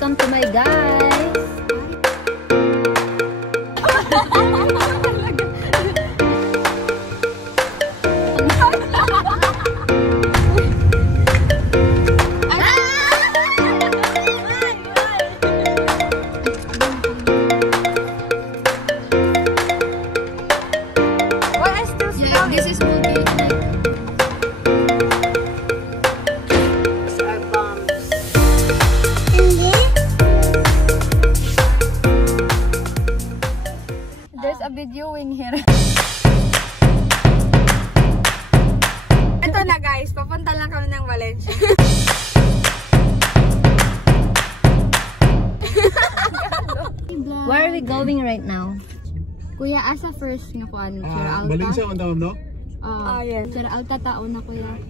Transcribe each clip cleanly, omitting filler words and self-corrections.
welcome to my guys. Videoing here. Ito na guys, papunta lang kami ng Valencia. Where are we going right now? Kuya, asa first nga kuan, Sierra Alta. Valencia on taon, no? Yes. Sierra Alta taon na kuya.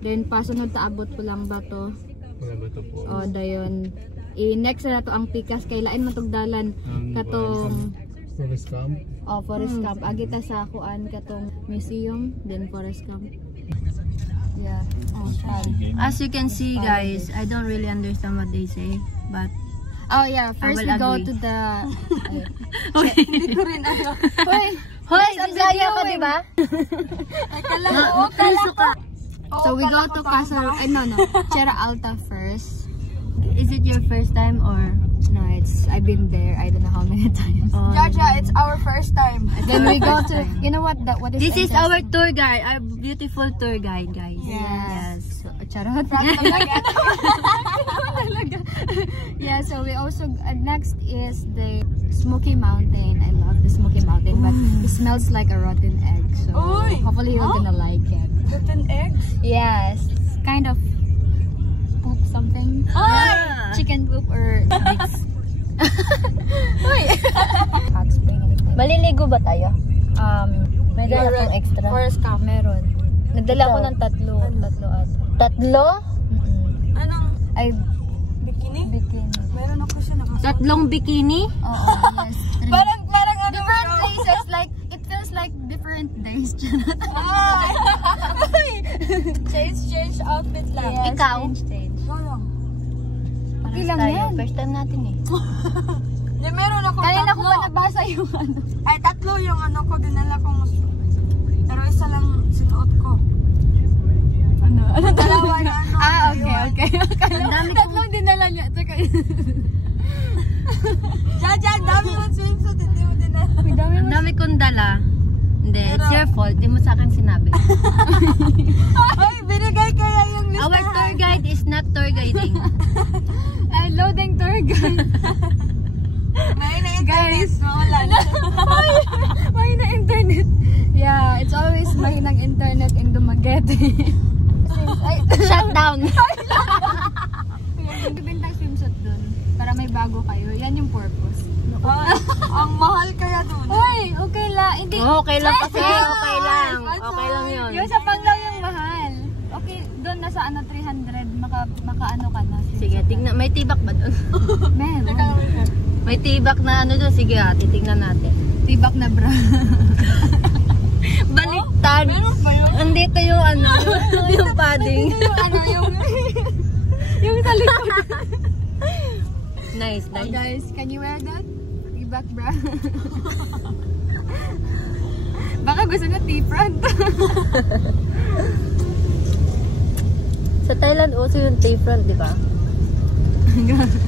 Then pasunod ta abot Pulang Bato. Pulang Bato po. Dayon. Next na to ang Pikas kay lain matugdalan katong Forest Camp. Forest Camp. Agita sa kuan katong museum, then Forest Camp. Yeah. As you can see guys, I don't really understand what they say, but yeah, first we go to the Hindi ko rin ano. Hoy, Bisaya ka, di ba? So we go to Castle, Sierra Alta first. Is it your first time or? No, I've been there. I don't know how many times. Jaja, it's our first time. Then we go to, you know what is this is our tour guide, our beautiful tour guide, guys. Yes. So, charot. Yeah, so we also, next is the Smoky Mountain. I love the Smoky Mountain, but it smells like a rotten egg. So hopefully you're gonna like it. Rotten egg? Yes. Kind of poop something. Chicken poop or eggs. Hot spring. Maliligo ba tayo? May dala akong extra. Forest Camp. Meron. Nagdala ko ng tatlo at. Tatlo? Anong? Ay, bikini? Meron ako siya Tatlong bikini? Oo, yes. Parang ano different places, like, it feels like different days. Change outfit lang. Yes, Ikaw? Change. Okay lang yan. First time natin eh. Di, meron ako Kaya na ko tatlo. pa nabasa yung ano. Ay, tatlo yung ano ko, dinala ko. Pero isa lang sinuot ko. Ano Dalawa na ano. Okay. Ang dami Tatlong dinala niya. Jaja, ang dami mo swimsuit. Hindi mo dinala. Ang dami kong dala. Hindi, it's your fault. Di mo sa akin sinabi. Ay, binigay kaya yung listahan. Our tour guide is not tour guiding. Loading tour guide. May na-internet. May na internet. Yeah, it's always mahinang internet in Dumaguete. Shut down. Bintang swimsuit dun. Para may bago kayo. Yan yung purpose. Ang mahal kaya dun. Uy, okay lang. Hindi. Okay lang kasi. Okay lang. Okay lang yun. Yung sa Panglao yung mahal. Okay, doon nasa 300. Maka ka na. Sige, tingnan. May tibak ba doon? Meron. May tibak na ano doon. Sige titignan natin. Tibak na bra. Baliktad. Andito yung ano. Yung padding. Yung sa likod. Nice. Guys, can you wear that? Tibak bra. Baka gusto na T-front. Sa Thailand also yung T-front, di ba?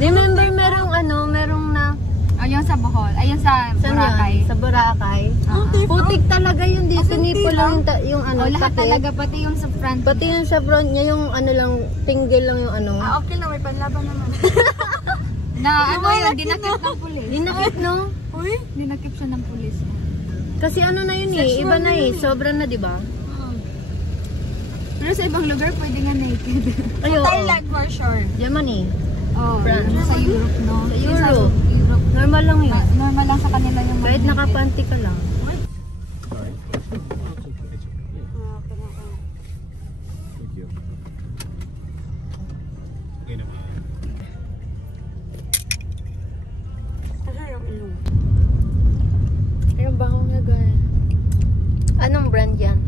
Remember merong na Yung sa Bohol. Ayun sa Boracay. Sa Boracay. Putik talaga yun dito. Nipo lang yung ano. Lahat pati. talaga, pati yung sa front. Pati yung sa front niya, yung ano lang, tinggil lang yung ano. Okay na, may panlaban naman. Dinakip ng pulis. Dinakip, no? Uy? Dinakip siya ng pulis. Kasi ano na yun eh, iba na eh. Sobra na, di ba? Pero sa ibang lugar, pwede nga naked. Thailand for sure. Germany. France. Sa Europe, no? Sa Europe. Europe. Normal lang yun. Normal lang sa kanila yung Kahit nakapanty ka lang. Ayun, bango nga guys. Anong brand yan?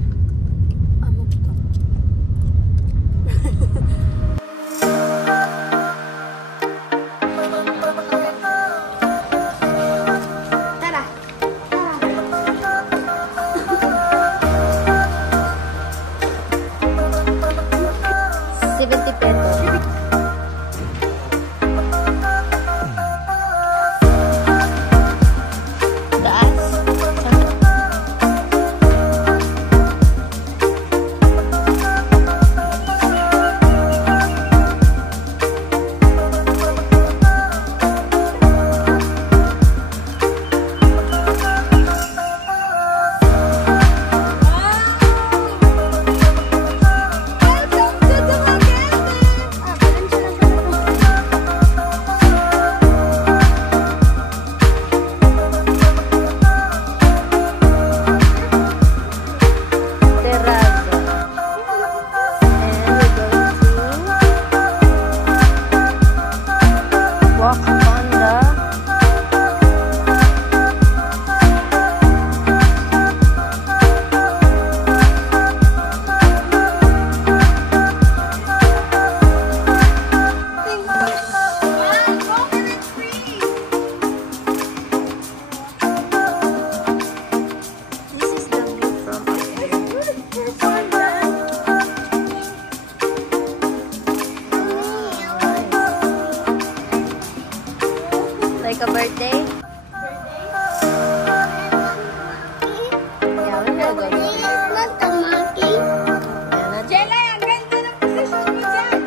ka-birthday? Yeah, we will go. Jelay, ang ganda ng position mo dyan.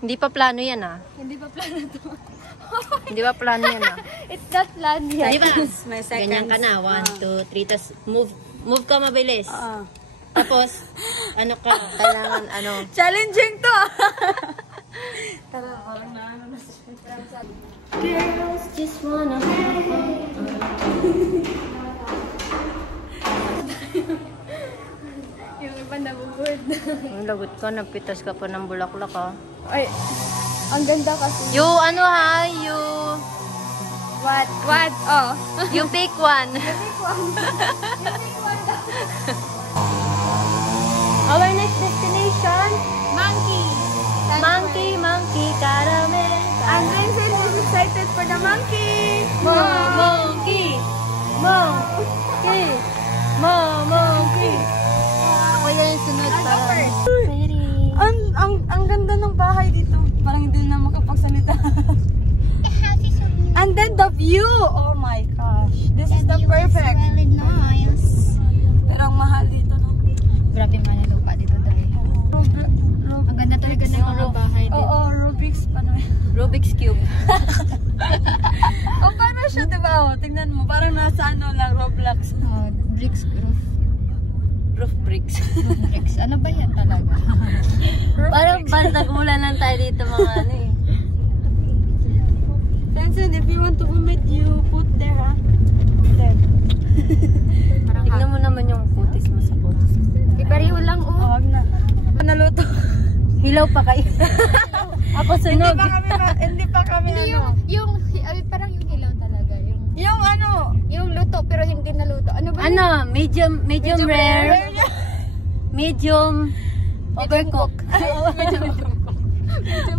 Hindi pa plano yan ah. Hindi pa plano to. Hindi pa plano yan ah. It's not planned yet. Di ba? May seconds. Ganyan ka na. 1, 2, 3. Tas move ka mabilis. Tapos, ano ka, kailangan ano. Challenging to. Girls just wanna Yung iba nabubud. Ang lagot ka, nagpitas ka pa ng bulaklak ah. Ay, ang ganda kasi. You ano ha, you What? What? Oh. you pick one. Our next destination, Monkey. Monkey Caramel. And Vincent is excited for the monkey. Monkey. Ako yung sunod para. Ang ganda ng bahay dito. Parang hindi na makapagsalita. And then the view. Oh my gosh. This is the perfect. Really nice. Pero ang mahal dito, no? Grabe man yung lupa dito dali. Ang ganda talaga ng mga bahay dito. Oo, Rubik's pa naman. Rubik's Cube. Oh, paano siya, diba? Oh, tingnan mo. Parang nasa ano lang, Roblox. Bricks roof. Roof bricks. Bricks. Ano ba yan talaga? Parang nag-ulan lang tayo dito mga ano eh. Vincent, if you want to omit, you put there, ha? There. Tignan mo naman yung putis mo sa putis. Ipareho lang oh. Wag na. Naluto. Hilaw pa kayo. Ako sunog. Hindi pa kami Hindi ano. parang yung hilaw talaga. Yung ano? Yung luto pero hindi naluto. Ano ba? Ano? Medium rare. Medium overcook.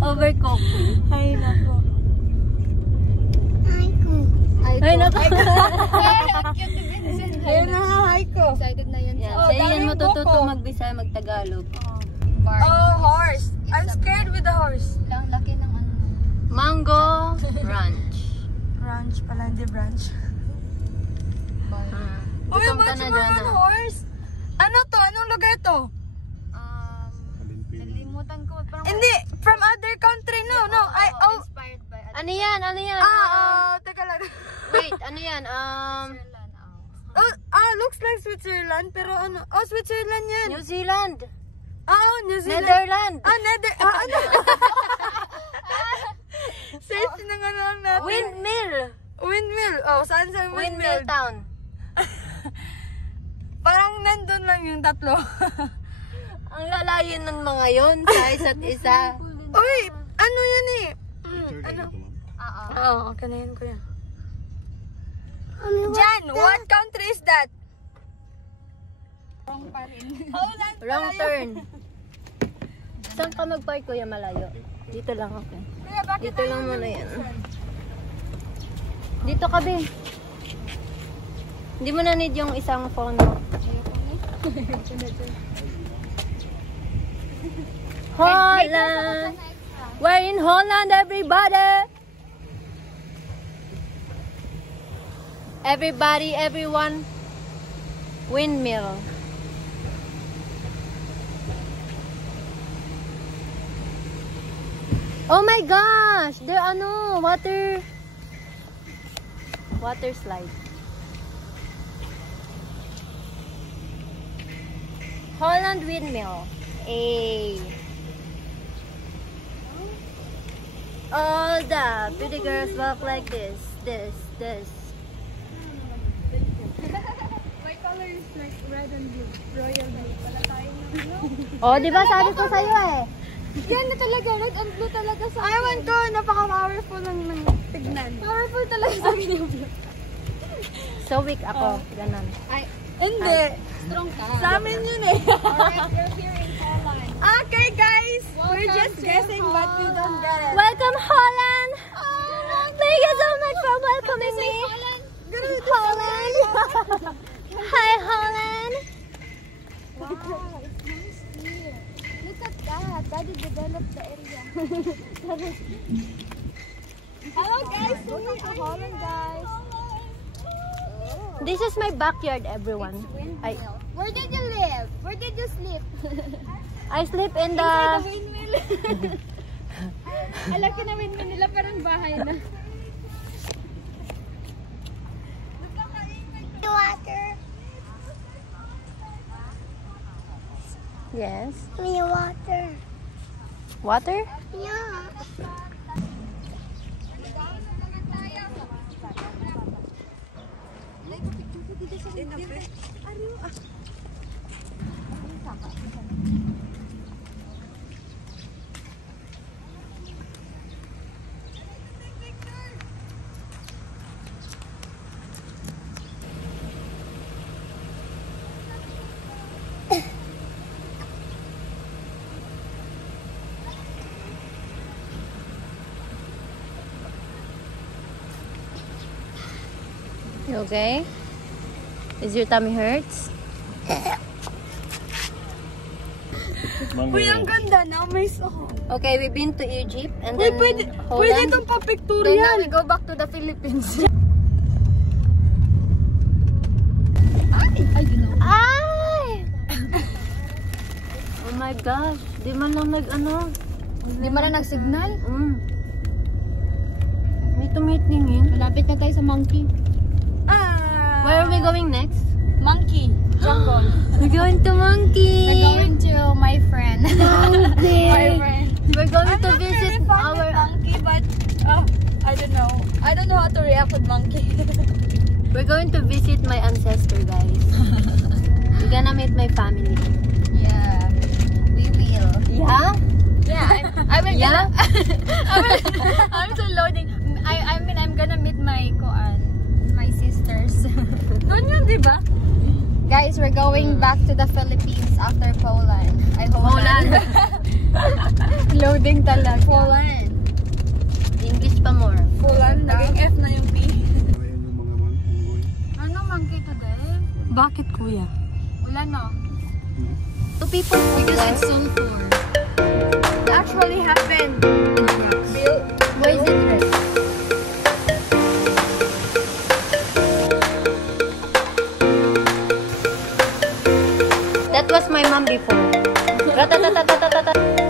Overcook. Ay, nako. Ay, nako. Ayun na, hi ko. Excited na yan. Yan, Oh, siya yan daming matututo buko. mag-Bisaya, mag-Tagalog. Oh, horse. I'm scared with the horse. Ang laki ng ano. Mango Ranch. Branch pala, hindi branch. Uy, Gutom ka watch na mo dyan yun, ah. horse. Ano to? Anong lugar to? Nalimutan ko. Parang Hindi, from other country. No. inspired by Ano yan? Ano yan? Teka lang. Wait, Ano yan? Looks like Switzerland, pero ano? Oh, Switzerland yan. New Zealand. New Zealand. Netherland. Ano? Search na nga lang natin. Windmill. Oh, saan sa Windmill Town. Parang nandun lang yung tatlo. Ang lalayo ng mga yon sa isa't isa. Uy, ano yan eh? Ano? Oo, kanayin ko yan. Jan, what country is that? Wrong turn. Saan ka mag-park, Kuya? Malayo? Dito lang ako. Dito lang muna yan. Dito ka, be. Hindi mo na need yung isang phone mo. Holland! We're in Holland, everybody! Everybody, everyone. Windmill. Oh my gosh! The water slide. Holland Windmill. All the pretty girls walk like this. My color is like red and blue. Royal blue. Wala tayong blue. Oh, di ba sabi ko sa'yo eh? Yan na talaga. Red and blue talaga sa akin. Ewan ko, napaka-powerful lang ng tignan. Powerful talaga sa akin yung blue. So weak ako. Ganon. Hindi. Strong ka. Sa amin yun eh. Alright, we're here in Holland. Okay guys, we're Welcome just to guessing but we don't get it. Welcome, Holland! Thank you so much for welcoming me. Holland! Hi, Holland! Wow, it's nice here. Look at that. Daddy developed the area. Hello guys, Welcome to Holland, guys. This is my backyard, everyone. Where did you live? Where did you sleep? I sleep in the... windmill. Alaki na windmill nila, parang bahay na. water. Yes. Me water. Water? Yeah. You okay? Is your tummy hurts? Uy, ang ganda na. May song. Okay, we've been to Egypt and Uy, then pwede Holland. itong So now pa-pictorial. we go back to the Philippines. Ay! Oh my gosh. Di man lang nag-ano. Di ba na nag-signal? May tumitingin. Malapit na tayo sa monkey. Where are we going next? Monkey. Jungle. We're going to Monkey. We're going to my friend. My friend. We're going I'm to not visit really fond of our... monkey, but I don't know. I don't know how to react with monkey. We're going to visit my ancestor, guys. We're gonna meet my family. Yeah. We will. Yeah? Yeah. I will. Yeah? I'm so loading. I mean, I'm gonna meet my sisters. Doon yun, di ba? Guys, we're going back to the Philippines after Poland. Poland. Loading talaga. Poland. English pa more. Poland. Naging F na yung P. Ayun yung mga unggoy. Ano monkey today? Bakit, kuya? Wala na. Two people. Because it's sulfur. Actually happened. Why is it red? That was my mom before. Ratatatatatatat.